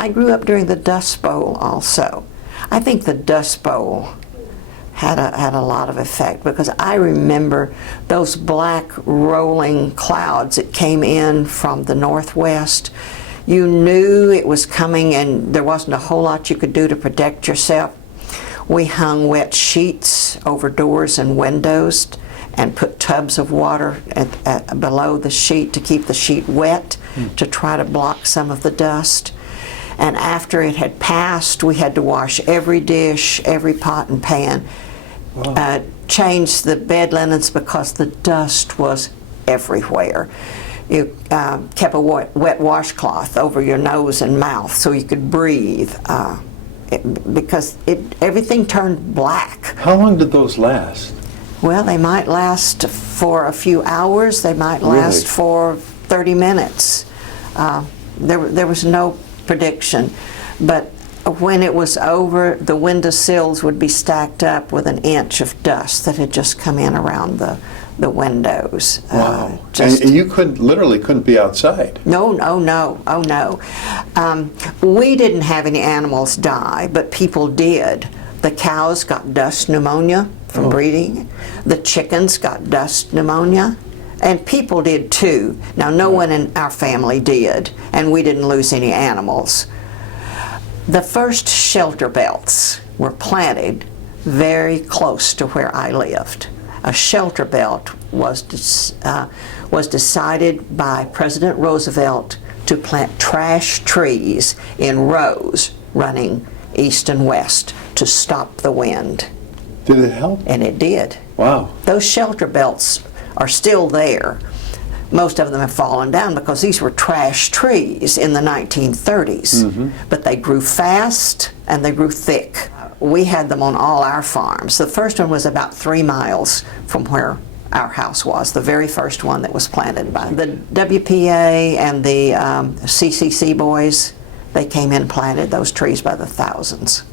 I grew up during the Dust Bowl also. I think the Dust Bowl had a lot of effect, because I remember those black rolling clouds that came in from the northwest. You knew it was coming, and there wasn't a whole lot you could do to protect yourself. We hung wet sheets over doors and windows and put tubs of water below the sheet to keep the sheet wet, to try to block some of the dust. And after it had passed, we had to wash every dish, every pot and pan. Wow. Change the bed linens, because the dust was everywhere. You kept a wet washcloth over your nose and mouth so you could breathe, because everything turned black. How long did those last? Well, they might last for a few hours. They might last for 30 minutes. There was no prediction, but when it was over, the window sills would be stacked up with an inch of dust that had just come in around the windows. Wow. And you literally couldn't be outside. No, oh no. We didn't have any animals die, but people did. The cows got dust pneumonia from breeding. The chickens got dust pneumonia. And people did too. Now, no one in our family did, and we didn't lose any animals. The first shelter belts were planted very close to where I lived. A shelter belt was decided by President Roosevelt to plant trash trees in rows running east and west to stop the wind. Did it help? And it did. Wow. Those shelter belts are still there. Most of them have fallen down because these were trash trees in the 1930s. But they grew fast and they grew thick. We had them on all our farms. The first one was about 3 miles from where our house was, the very first one that was planted by the WPA and the CCC boys. They came in and planted those trees by the thousands.